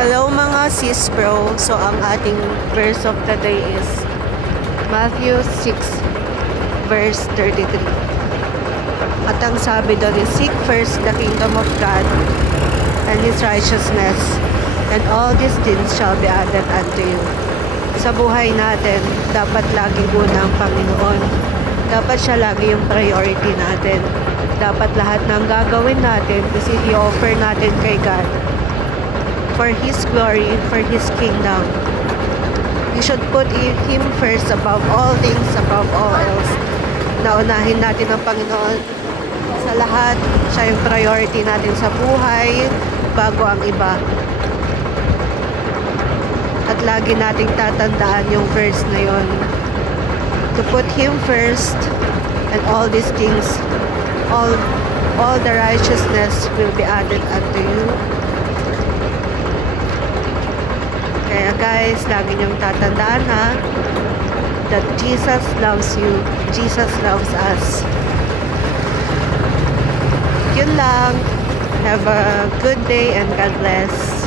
Hello mga sis bro. So ang ating verse of the day is Matthew 6 verse 33. At ang sabi doon is, seek first the kingdom of God and His righteousness, and all these things shall be added unto you. Sa buhay natin, dapat laging unang Panginoon. Dapat siya lagi yung priority natin. Dapat lahat ng gagawin natin is i-offer natin kay God for His glory, for His kingdom. We should put Him first above all things, above all else. Naunahin natin ang Panginoon sa lahat. Siya yung priority natin sa buhay bago ang iba. At lagi nating tatandaan yung verse na yon. To put Him first, and all these things, all the righteousness will be added unto you. Kaya guys, lagi niyong tatandaan ha, that Jesus loves you, Jesus loves us. Yun lang. Have a good day and God bless.